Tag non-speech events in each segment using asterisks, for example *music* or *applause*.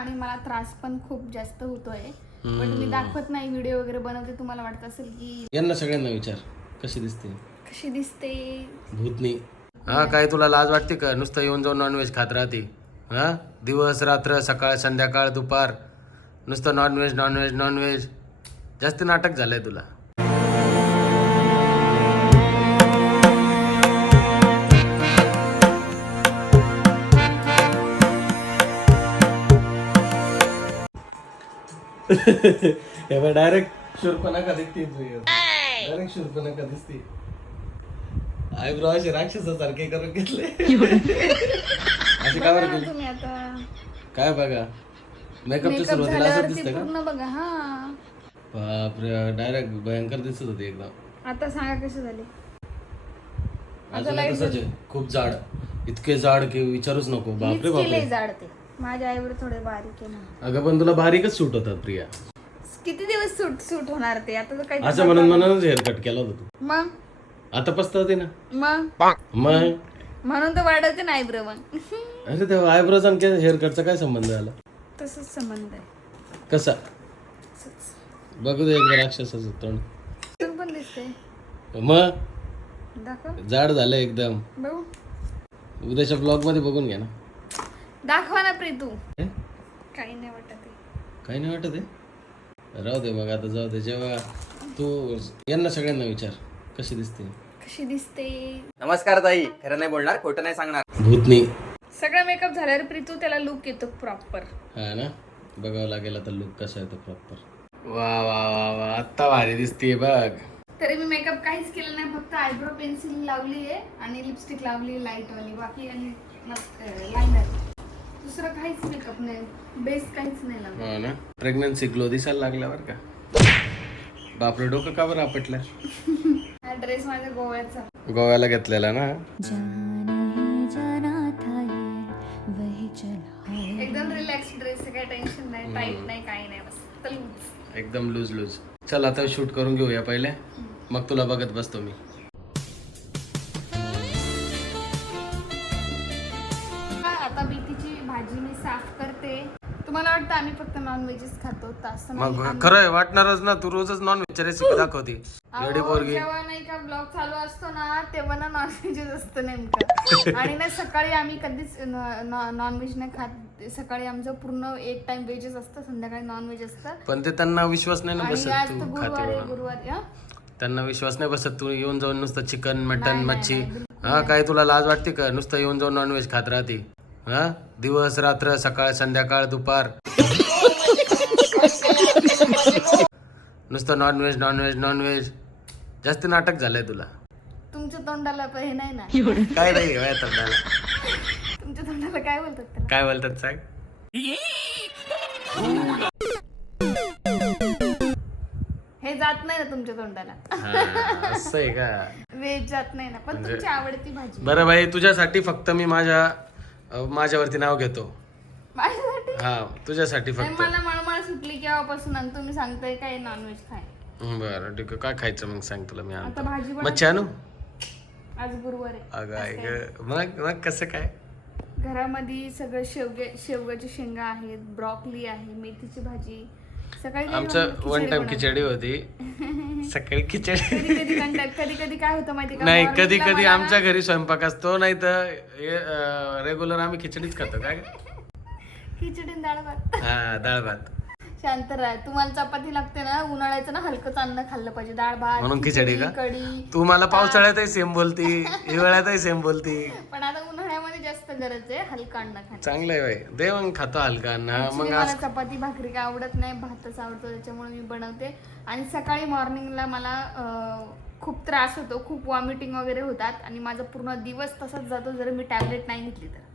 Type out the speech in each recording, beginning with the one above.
आणि मला त्रास पण खूप जास्त होतोय. पण मी दाखवत नाही व्हिडिओ वगैरे बनवते तुम्हाला वाटत असेल की यांना सगळ्यांना विचार कशी दिसते? कशी दिसते? भूतनी. हा काय तुला लाज वाटते का? नुसतं येऊन जाऊन नॉनव्हेज खात राहते. हा? दिवस रात्र सकाळ संध्याकाळ दुपार. नुसतं नॉनव्हेज नॉनव्हेज नॉनव्हेज जास्त नाटक झालंय तुला. डायरेक्ट शुर्पणा का दिसते डायरेक्ट शुर्पणा का दिसते आयब्रो असे राक्षसासारखे करून घेतले. असे का बरं केले? तुम्ही आता. काय बघा? मेकअपच्या मेकअप सुरुवातीला असं झाल्यावरती दिसतं का? पूर्ण बघा हा. बापरे डायरेक्ट भयंकर दिसत होते एकदम. आता सांगा कसे झाले? अजून तसंच आहे खूप जाड. इतके जाड की विचारूच नको. मीच बापरे बापरे. जाडते माझ्या आईवर थोडे बारीक आहे अगं पण तुला बारीकच सूट होतात प्रिया. किती दिवस सूट सूट होणार ते? आता तर काही असं म्हणून म्हणूनच हेअर कट केला होता तू. मग? आता पस्तावते ना. मग? मग? म्हणून तर वाढवते ना आयब्रो मग अरे तेव्हा आयब्रोज आणि हेअर कटचा काय संबंध आला तसंच संबंध आहे. कसा? तसंच. बघू दे एकदा राक्षसाचं तोंड. तू पण दिसते. मग? दाखव. जाड झालं एकदम. बघू. उद्याच्या ब्लॉगमध्ये बघून घ्या ना. दाखवा ना प्रीतू. हे? काही नाही वाटत आहे. काही नाही वाटत आहे? राहू दे मग आता जाऊ दे. जेव्हा तू यांना सगळ्यांना विचार कशी दिसते? कशी दिसते? नमस्कार ताई. खरं नाही बोलणार खोटं नाही सांगणार. भूतनी सगळा मेकअप झाल्यावर प्रीतू त्याला लुक येतो प्रॉपर हा ना? बघावं लागेल आता लुक कसा येतो प्रॉपर वा वा वा वा. आत्ता भारी दिसते बघ. तरी मी मेकअप काहीच केलं नाही फक्त आयब्रो पेन्सिल लावली आहे आणि लिपस्टिक लावली लाइट वाली बाकी आणि लायनर दुसरं काहीच मेकअप नाही बेस काहीच नाही हो ना? प्रेग्नन्सी ग्लो दिसायला लागला बरं का? बापरे डोकं का बरं आपटलं? *laughs* हा ड्रेस माझ्या गोव्याचा. गोव्याला घेतलेला ना? एकदम रिलॅक्स ड्रेस काही टेन्शन नाही टाईट नाही काही नाही बस लूज एकदम लूज लूज चल आता शूट करून घेऊया पहिले. मग तुला बघत बसतो मी. असं नाही. मग खरं आहे वाटणारच ना तू रोजच नॉन व्हेजच्या रेसिपी दाखवते. एवढी अहो, पोरगी. जेव्हा नाही का ब्लॉग चालू असतो ना तेव्हा ना नॉनव्हेजच असतं नेमकं. *laughs* आणि ना सकाळी आम्ही कधीच नॉनव्हेज नाही खात. सकाळी आमचं पूर्ण एक टाइम व्हेजच असतं संध्याकाळी नॉनव्हेज असतं. पण ते त्यांना विश्वास नाही ना आणि बसत तर तू गुरुवार खाते आहे म्हणून. गुरुवारी हा? त्यांना विश्वास नाही बसत तू येऊन जाऊन नुसतं चिकन मटन नाही, मच्छी. नाही, बिलकुल हा काय तुला लाज वाटते का? नुसतं येऊन जाऊन नॉनव्हेज खात राहते. हा? दिवस रात्र सकाळ संध्याकाळ दुपार. नुसतं नॉनव्हेज नॉनव्हेज नॉनव्हेज जास्त नाटक झालंय तुला. तुमच्या तोंडाला हे नाही ना. काय नाही तोंडाला. तुमच्या तोंडाला काय बोलतात त्याला? काय बोलतात सांग. हे जात नाही ना तुमच्या तोंडाला. हा, असं आहे का? व्हेज जात नाही ना. पण म्हणजे तुमची आवडती भाजी. बरं भाई तुझ्यासाठी फक्त मी माझ्या अं, माझ्यावरती नाव घेतो. माझ्यासाठी हा तुझ्यासाठी नाही, फक्त. मला मळमळ सुटली केव्हापासून आणि तुम्ही सांगताय काय नॉनव्हेज खाय. बरं ठीक आहे. काय खायचं मग सांग तुला मी आता आणतो. भाजी मच्छी आणू आज गुरुवार आहे. अगं ऐक मग मग कसं काय? घरामध्ये सगळं शेवगे शेवगाची शेंगा आहेत ब्रॉकली आहे मेथीची भाजी. सकाळी आमचं बनवलं? वन टाइम बनवली. खिचडी होती. सकाळी खिचडी. कधी कधी कंटाळ कधी कधी काय होतं माहिती का? नाही Morning कधी ला कधी मला आमच्या घरी स्वयंपाक असतो नाही तर रेग्युलर आम्ही खिचडीच खातो काय? खिचडी आणि डाळ भात. हा डाळ भात. शांत राहा. तुम्हाला चपाती लागते ना उन्हाळ्याचं ना हलकंच अन्न खाल्लं पाहिजे. डाळ भात म्हणून खिचडी का? कढी तू मला पावसाळ्यातही सेम बोलती हिवाळ्यातही सेम बोलती. *laughs* पण आता उन्हाळ्यामध्ये जास्त गरज आहे हलकं अन्न खाण्याची. चांगलं आहे बाई. दे मग खातो हलका अन्न. मग आज मला चपाती भाकरी काय आवडत नाही भातच आवडतो त्याच्यामुळे मी बनवते. आणि सकाळी मॉर्निंगला मला अं, खूप त्रास होतो. खूप वॉमिटिंग वगैरे होतात. आणि माझा पूर्ण दिवस तसाच जातो जर मी टॅबलेट नाही घेतली तर.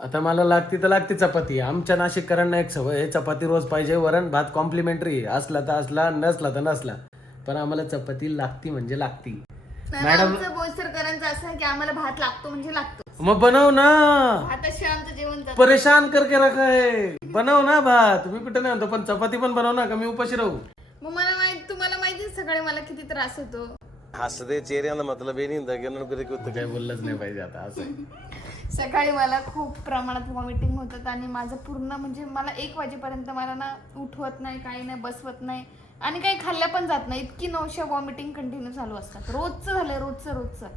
आता मला लागती तर लागते चपाती. आमच्या नाशिककरांना एक सवय आहे चपाती रोज पाहिजे वरण भात कॉम्प्लिमेंटरी असला तर असला नसला तर नसला. पण आम्हाला चपाती लागती म्हणजे लागती. मॅडम आमचं बोईसरकरांचं असं आहे की आम्हाला भात लागतो म्हणजे लागतो. मग बनव ना. भाताशिवाय आमचं जेवण जात. परेशान करके रखा है. बनव ना भात. तुम्ही कुठे नाही म्हणतो पण चपाती पण बनव ना का मी उपाशी राहू? मग मला माहीत तुम्हाला माहिती आहे सकाळी मला किती त्रास होतो? हसदे चेहऱ्याला मतलब हे नाही काय बोललंच नाही पाहिजे आता असं आहे. सकाळी मला खूप प्रमाणात वॉमिटिंग होतात आणि माझं पूर्ण म्हणजे मला एक वाजेपर्यंत मला ना उठवत नाही काही नाही बसवत नाही आणि काही खाल्ल्या पण जात नाही. इतकी नवशा वॉमिटिंग कंटिन्यू चालू असतात. रोजचं झालंय रोजचं रोजचं.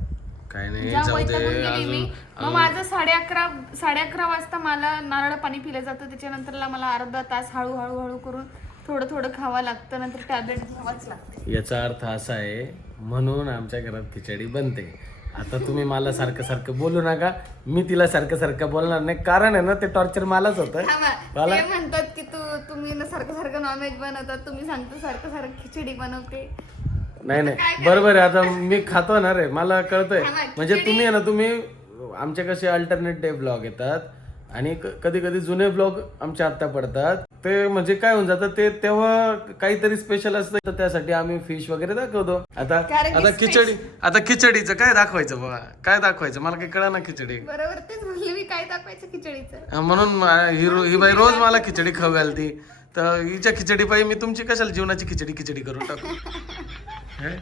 काय नाही मग माझं साडे अकरा साडे अकरा वाजता मला नारळ पाणी पिलं जातं. त्याच्यानंतरला मला अर्धा तास हळूहळू हळू करून थोडं थोडं खावं लागतं. नंतर टॅबलेट घ्यावाच लागते. याचा अर्थ असा आहे म्हणून आमच्या घरात खिचडी बनते. आता तुम्ही मला सारखं सारखं बोलू नका. मी तिला सारखं सारखं बोलणार नाही. कारण आहे ना ते टॉर्चर मलाच होतं. मला- ते म्हणतात की तू तुम्ही ना सारखं सारखं नॉनव्हेज बनवतात. तुम्ही सांगतो सारखं सारखं खिचडी बनवते. नाही नाही. बरोबर आहे. आता मी खातो ना रे. मला कळतंय. म्हणजे तुम्ही आहे ना तुम्ही आमचे कसे अल्टरनेट डे ब्लॉग येतात आणि कधी कधी जुने ब्लॉग आमच्या आत्ता पडतात. ते म्हणजे काय होऊन जातं ते तेव्हा काहीतरी स्पेशल असतं तर त्यासाठी आम्ही फिश वगैरे दाखवतो. आता कारण की आता खिचडी आता खिचडीचं काय दाखवायचं बाबा काय दाखवायचं? मला काही कळा ना खिचडी. बरोबर तेच म्हणले मी काय दाखवायचं खिचडीचं? म्हणून मा- ही रो- ही बाई रोज मला खिचडी खाऊ घालती. तर हिच्या खिचडी पाहिजे मी तुमची कशाला जीवनाची खिचडी खिचडी करून टाकू? *laughs* हे?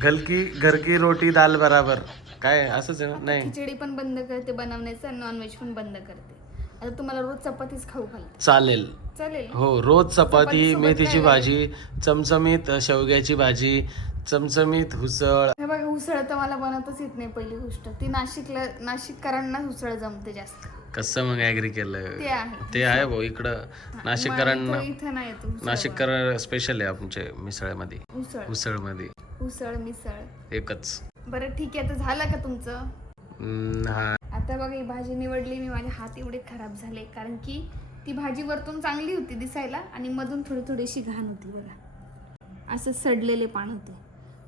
घलकी घरकी रोटी दाल बराबर. काय असंच आहे ना? नाही. खिचडी पण बंद करते बनवण्याचं नॉनव्हेज पण बंद करते. आता तुम्हाला रोज चपातीच खाऊ घालते चालेल. चालेल? हो रोज चपाती चपातीसोबत मेथीची काय भाजी चमचमीत शेवग्याची भाजी चमचमीत हुसळ हे बघा उसळ तर मला बनवताच येत नाही पहिली गोष्ट. ती नाशिकला नाशिककरांना उसळ जमते जास्त. कसं मग ऍग्री केलं? ते आहे. ते आहे भाऊ इकडं नाशिककरांना इथं- इथं नाही येत उसळ. नाशिककर स्पेशल आहे आमचे मिसळमध्ये. उसळ. उसळमध्ये. उसळ मिसळ. एकच. बरं ठीक आहे. आता झालं का तुमचं? हम्म, हा. आता बघा ही भाजी निवडली मी माझे हात एवढे खराब झाले कारण की ती भाजी वरतून चांगली होती दिसायला आणि मधून थोडी थोडीशी घाण होती बघा. असं सडलेले पान होते.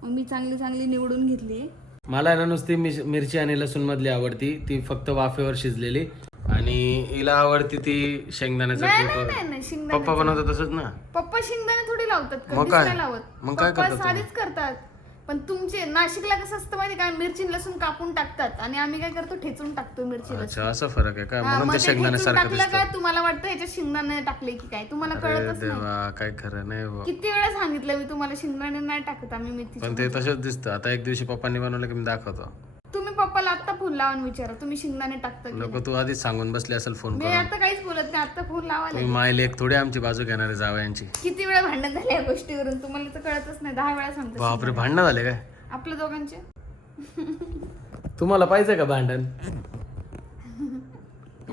मग मी चांगली चांगली निवडून घेतली. मला ना नुसती मिरची आणि लसूण मधली आवडती. ती फक्त वाफेवर शिजलेली. आणि हिला आवडती ती शेंगदाण्याचा पप्पा बनवतात तसंच ना. पप्पा शेंगदाणे थोडी लावतात मग काय? लावत. मग काय करतात साधीच करतात. पण तुमचे नाशिकला कसं असतं माहिती का? मिरची लसूण कापून टाकतात आणि आम्ही काय करतो? ठेचून टाकतो मिरची लसूण. अच्छा असा फरक आहे का? हा, म्हणून मग ते ते शेंगदाणे ठेचून सारखं टाकलं दिसतं. का तुम्हाला वाटतं ह्याच्यात शेंगदाणे टाकले की काय? तुम्हाला अरे कळतच नाही. देवा काय खरं नाही बुवा. किती वेळा सांगितलं मी तुम्हाला शेंगदाणे नाही टाकत आम्ही मेथी पण ते तसंच दिसतं. आता एक दिवशी पप्पांनी बनवलं की मी दाखवतो. आता फोन लावून विचारा. तुम्ही शेंगदाणे टाकता की नको तू आधीच सांगून बसली असेल फोन मी करून. आता काहीच बोलत नाही. आता फोन लावायला तुम्ही मायले एक थोडी आमची बाजू घेणार आहे जावयांची. किती वेळा भांडण झाले या गोष्टीवरून? तुम्हाला तर कळतच नाही. दहा वेळा सांगतो. बापरे भांडणं झाले काय? आपल्या दोघांचे? तुम्हाला पाहिजे का भांडण?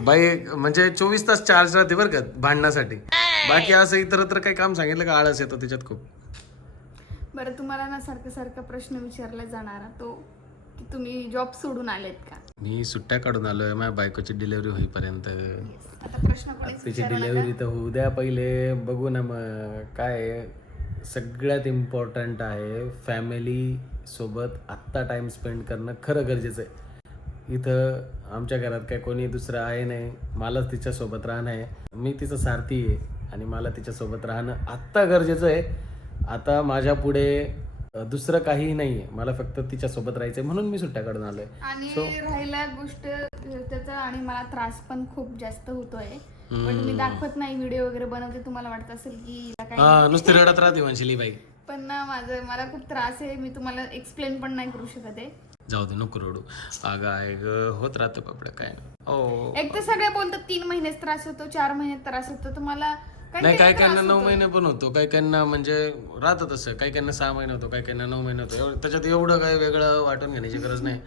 बाई म्हणजे चोवीस तास चार्ज राहते बरं का भांडणासाठी. बाकी असं इतरत्र काही काम सांगितलं का आळस येतो त्याच्यात खूप? बरं तुम्हाला ना सारखं सारखं प्रश्न विचारला जाणारा. तो की तुम्ही जॉब सोडून आलेत का? मी सुट्ट्या काढून आलोय माझ्या बायकोची डिलिव्हरी होईपर्यंत. आता प्रश्न कोणीच तिची डिलिव्हरी तर होऊ द्या पहिले बघू ना मग काय आहे. सगळ्यात इम्पॉर्टंट आहे फॅमिली सोबत आत्ता टाइम स्पेंड करणं खरं गरजेचं आहे. इथं आमच्या घरात काय कोणी दुसरं आहे नाही मलाच तिच्यासोबत राहणं आहे. मी तिचं सारथी आहे आणि मला तिच्यासोबत राहणं आत्ता गरजेचं आहे. आता माझ्या पुढे दुसरं काहीही नाही मला फक्त तिच्यासोबत राहायचं आहे म्हणून मी सुट्ट्या काढून आलोय. आणि राहिला गोष्ट त्याचा आणि मला त्रास पण खूप जास्त होतोय. पण मी दाखवत नाही व्हिडिओ वगैरे बनवते. तुम्हाला वाटत असेल की हिला काय हा नुसती रडत राहते म्हणशील ही बाई. पण ना माझं मला खूप त्रास आहे. मी तुम्हाला एक्सप्लेन पण नाही करू शकत आहे. जाऊ दे नको रडू. अगं ग होत राहतं पापड्या काय ओ. एक तर सगळे बोलतात तीन महिन्यात त्रास होतो चार महिन्यात त्रास होतो. तर मला नाही काही काहींना नऊ. महिने पण होतो काही काहींना म्हणजे राहतं तसं काही काहींना सहा महिने होतो काही काहींना नऊ महिने होतो. एवढं- त्याच्यात एवढं काय वेगळं वाटून घेण्याची गरज नाही.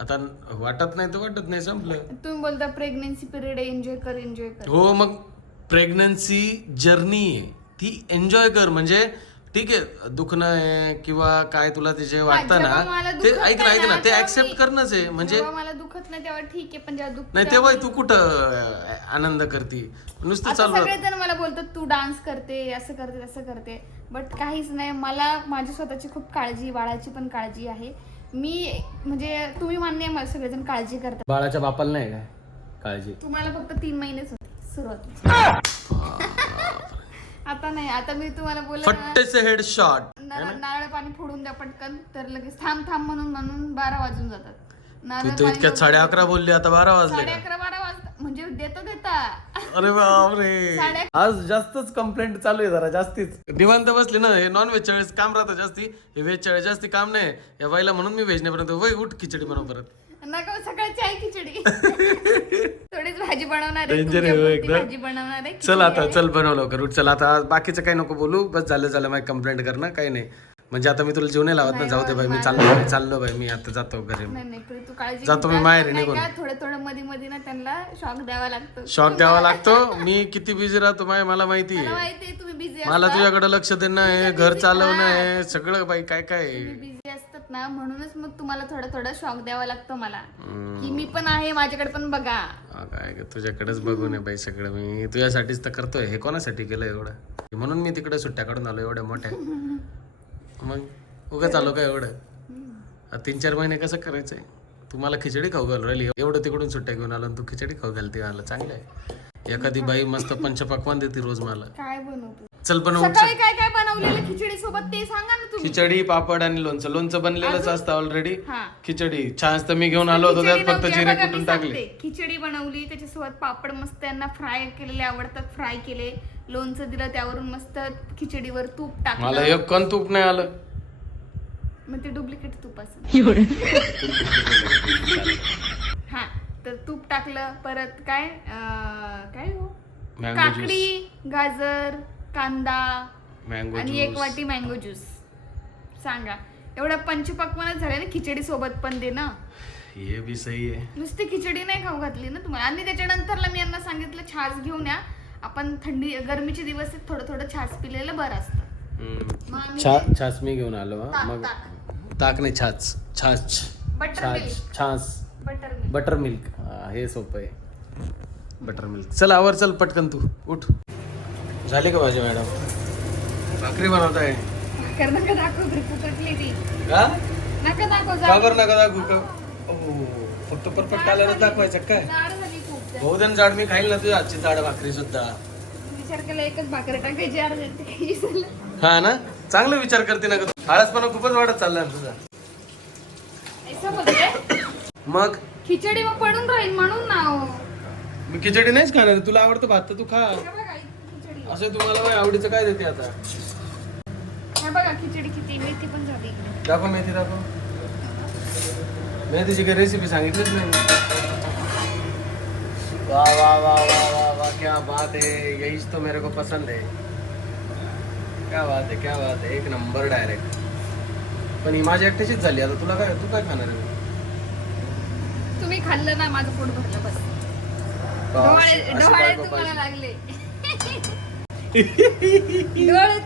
आता वाटत नाही तर वाटत नाही संपलं. तुम्ही बोलता प्रेग्नेन्सी पिरियड एन्जॉय कर एन्जॉय कर. हो मग प्रेग्नन्सी जर्नी आहे. ती एन्जॉय कर म्हणजे ठीक आहे दुखणं आहे किंवा काय तुला तिचे वाटतं जेव्हा मला ना ते दुखत ऐक ना नाही ऐक ना ना, ते तेव्हा ऍक्सेप्ट मी- करणंच आहे. म्हणजे जेव्हा मला दुखत नाही तेव्हा ठीक आहे पण जेव्हा दुखत नाही तेव्हा तू कुठं अं, आनंद करती? नुसतं आता चालू. सगळेजण मला बोलतात तू डान्स करते असं करते तसं करते. बट काहीच नाही मला माझी स्वतःची खूप काळजी बाळाची पण काळजी आहे. मी म्हणजे तुम्ही मान्य आहे मला सगळेजण काळजी करतात. बाळाच्या बापाला नाही काय काळजी? तुम्हाला फक्त तीन महिनेच होते सुरुवात. *laughs* आता नाही आता मी तुम्हाला फट्टेचे हेड शॉट नारळ पाणी फोडून द्या पटकन तर लगेच थांब थांब म्हणून म्हणून बारा वाजून जातात. तू नारळ तर इतक्यात साडे अकरा बोलली आता बारा वाजले साडे का अकरा बारा वाजता म्हणजे देतो देता. अरे बापरे. साडे आज जास्तच कंप्लेंट चालू आहे जरा जास्तीच. निवांत बसली ना हे नॉन व्हेजच्या वेळेस काम राहतं जास्ती. हे व्हेजच्या वेळेस जास्ती काम नाही. या बाईला म्हणून मी व्हेज नाही बनवतो. वय उठ खिचडी बनव परत. नका आहे खिचडी *laughs* थोडीच भाजी बनवणार आहे हो तुमच्यापुरती एकदम. भाजी बनवणार आहे चल आता. चल बनव लवकर उठ चल आता बाकीचं काही नको बोलू बस झालं झालं माझी कंप्लेंट करणं काही नाही म्हणजे आता मी तुला जीव नाही लावत ना जाऊ दे बाई मी चाललो चाललो बाई मी आता जातो घरी नाही नाही प्रीत, तू काळजी जातो मी. माहेरी नाही निघून. का, थोडं थोडं मध्ये मध्ये ना त्यांना शॉक द्यावा लागतो शॉक द्यावा लागतो मी किती बिझी राहतो माय मला माहिती मला आहे माहिती आहे तुम्ही बिझी मला तुझ्याकडे लक्ष देणं आहे घर चालवणं आहे सगळं बाई काय काय आहे. बिझी असतात ना म्हणूनच मग तुम्हाला थोडं थोडं शॉक द्यावा लागतो मला. की मी पण आहे माझ्याकडे पण बघा. हा, काय ग, तुझ्याकडेच बघून आहे बाई सगळं. मी तुझ्यासाठीच तर करतोय. हे कोणासाठी केलं एवढं? म्हणून मी तिकडे सुट्ट्या काढून आलो एवढ्या मोठ्या. मग उगाच आलो का एवढं? आता तीन चार महिने कसं करायचंय? तुम्हाला खिचडी खाऊ घालू राहिली. एवढं तिकडून सुट्ट्या घेऊन आलो आणि तू खिचडी खाऊ घालते मला चांगलं आहे. एखादी बाई मस्त पंचपक्वान देते रोज मला. काय बनवतो चल बनवू. सकाळी काय काय बनवलेलं खिचडी सोबत ते सांगा ना तुम्ही. खिचडी पापड आणि लोणचं. लोणचं बनलेलंच असतं ऑलरेडी हा. खिचडी. छान तर मी घेऊन आलो होतो खिचडी त्यात फक्त नव्हती, जिरे बघा, मी कुठून टाकले. सांगते. खिचडी बनवली त्याच्यासोबत पापड मस्त त्यांना फ्राय केलेले आवडतात. फ्राय केले. लोणचं दिलं त्यावरून मस्त खिचडीवर तूप मला टाकलं. एक कण तूप नाही आलं. मग ते डुप्लिकेट तूप असं हा तर तूप टाकलं. परत काय? अं, काय हो? काकडी गाजर कांदा मँगो आणि एक वाटी मँगो ज्यूस सांगा. एवढं पंचपक्वानच झालं ना खिचडी सोबत पण दे ना? हे बी सही आहे. नुसती खिचडी नाही खाऊ घातली ना तुम्हाला. आणि त्याच्यानंतरला मी यांना सांगितलं छास घेऊन या. आपण थंडी गरमीचे दिवस आहेत, थोडं थोडं छास पिलेलं बरं असतं. हम्म. मग आम्ही छा छास मी घेऊन आलो हा. ताक, मग ताक. ताक नाही छाच छाछ बटर छाछ छास. बटर मिल्क बटर मिल्क हा, हे सोपं आहे. बटर मिल्क चल आवर चल पटकन तू. उठ. झाली का भाजी मॅडम? भाकरी बनवत आहे नका दाखव ग्रुप कटली ती. का नका दाखव का जाड बरं नका दाखवू का? ओ, फक्त परफेक्ट आल्यानं दाखवायचं काय? जाड झाली खूप जास्त. बहुजन जाड मी खाईल ना तुझ्या आजची जाड भाकरी सुद्धा. विचार केला एकच भाकर टाकायची अर्ध खायची झालं. हा ना? चांगलं विचार करते ना ग. आळसपणा खूपच वाढत चाललाय ना तुझा ऐसा बोलते? मग? खिचडी मग पडून राहील म्हणून ना हो. मी खिचडी नाहीच खाणार तुला आवडतं भात तर तू खा. हे बघा इथे खिचडी. असं तुम्हाला आवडीचं काय देते आता? बघा खिचडी किती मेथी पण झाली. इकडे दाखव मेथी दाखव. मेथीची काही रेसिपी सांगितलीच नाही. वा वा वा वा वा वा क्या बात है. यही तो मेरे को पसंद है. क्या बात है क्या बात है. एक नंबर डायरेक्ट पण ही माझी एकट्याचीच झाली. आता तुला काय तू काय खाणार आहे? तुम्ही खाल्लं ना माझं पोट भरलं बस. डोळे तुम्हाला. लागले. *laughs* डोळे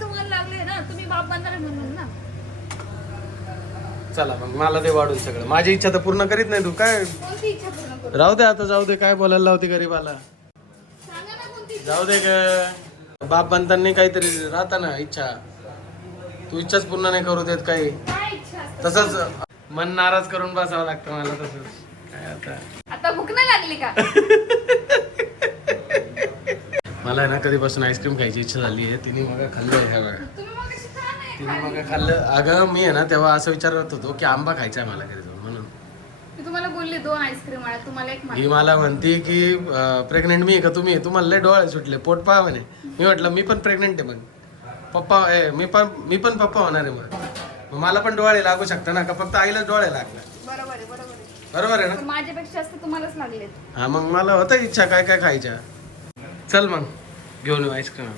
म्हणून ना. चला मग मला ते वाढून सगळं. माझी इच्छा तर पूर्ण करीत नाही तू काय? कोणती इच्छा पूर्ण करू? राहू दे आता जाऊ दे काय बोलायला लावते गरीबाला. सांगा ना कोणती जाऊ दे ग. बाप बनताना काहीतरी राहता ना इच्छा. तू इच्छाच पूर्ण नाही करू देत काही. काय इच्छा असते? तसंच मन नाराज करून बसावं लागतं मला तसंच. काय आता? आता भूक नाही लागली का? *laughs* मला आहे ना कधीपासून आईस्क्रीम खायची इच्छा झाली आहे. तिने मग खाल्लं ह्या बघा. तुम्ही तिने मग खाल्लं? अगं मी आहे ना तेव्हा असं विचारत होतो की आंबा खायचा आहे मला घरी जाऊन म्हणून. मी तुम्हाला बोलले दोन आईस्क्रीम तुम्हाला एक ही. मला म्हणते की प्रेग्नेंट मी आहे का तुम्ही? तुम्हाला लय डोळे सुटले पोट पहा म्हणे. मी म्हटलं मी पण प्रेग्नेंट आहे मग. पप्पा ए मी पण मी पण पप्पा होणार आहे मग. मग मला पण डोळे लागू शकता ना का फक्त आईला डोळे लागणार? बरोबर आहे बरोबर आहे. बरोबर आहे ना? माझ्यापेक्षा जास्त तुम्हालाच लागलेत. हा मग मला होतं इच्छा काय काय खायच्या? चल मग घेऊन येऊ आईस्क्रीम.